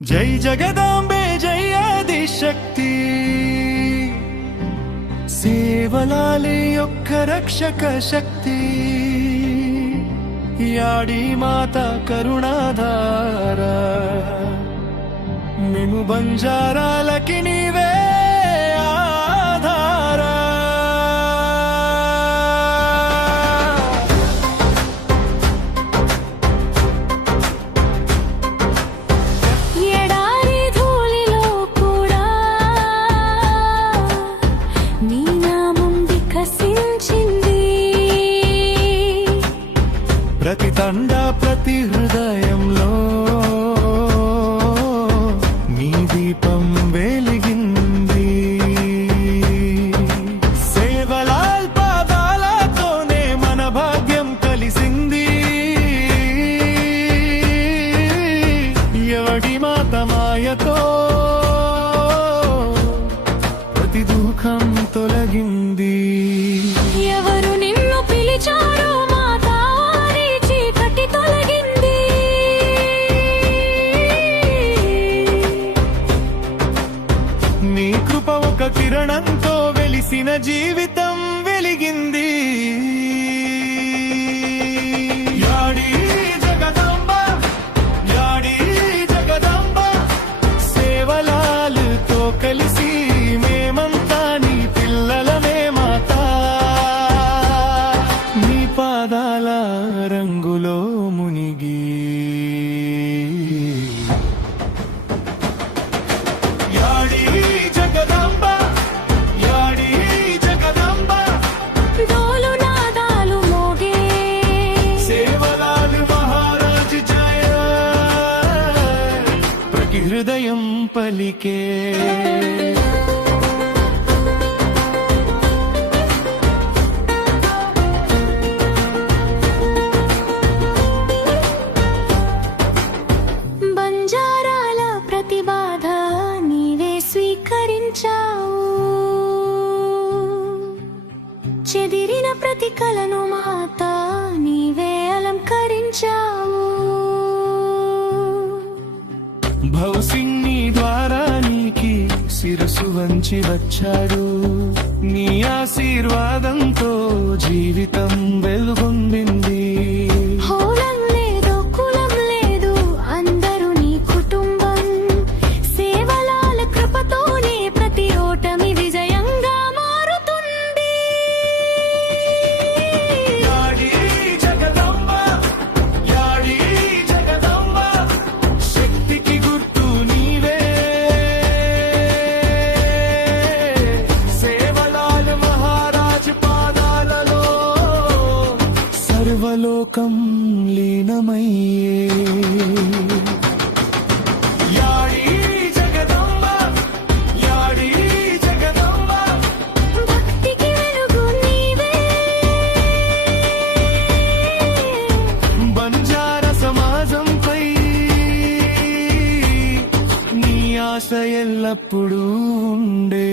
జై జగదాంబే జై ఆదిశక్తి సేవలాలి యొక్క రక్షక శక్తి యాడి మాత కరుణాధార మేము బంజారాలకి నీవే ఆధార ఎడారి ధూళిలో కూడా నీ నామం వికసించింది. ప్రతి తండ ప్రతి హృదయంలో నీ దీపం వెలిగింది. సేవలాల్ పాదాలతోనే మన భాగ్యం కలిసింది. ఎవడి మాత మాయతో ప్రతి దుఃఖం తొలగింది. ఎవరు నిన్ను పిలిచారో మాతా వారి చీకటి తొలగింది. నీ కృప ఒక కిరణంతో వెలిసిన జీవితం వెలిగింది. యాడి జగదాంబ యాడి జగదాంబ సేవలాలతో కలిసి మేమంతా నీ పిల్లలమే మాతా. నీ పాదాల రంగులో మునిగి యాడి జగదాంబ యాడి జగదాంబ డోలు నాదాలు మోగే సేవలాల్ మహారాజ్ జయ ప్రతి హృదయం పలికే. బంజారాల ప్రతి బాధ నీవే స్వీకరించావు. చెదిరిన ప్రతి కలను మాత నీవే అలంకరించావు. భౌసింగ్ నీ ద్వారా నీకి శిరసు వంచి వచ్చాడు. నీ ఆశీర్వాదంతో జీవితం వెలుగొందింది. హోలం లేదు కులం లేదు అందరూ నీ కుటుంబం. సేవలాల కృపతోనే ప్రతి ఓటమి విజయంగా మారుతుంది. యాడి జగదాంబ యాడి జగదాంబ శక్తికి గుర్తు నీవే. సేవలాల్ మహారాజ్ పాదాలలో సర్వలోకం లీనమయ్యే. యాడి జగదాంబ యాడి జగదాంబ భక్తికి వెలుగు నీవే. బంజార సమాజంపై నీ ఆశ ఎల్లప్పుడూ ఉండే.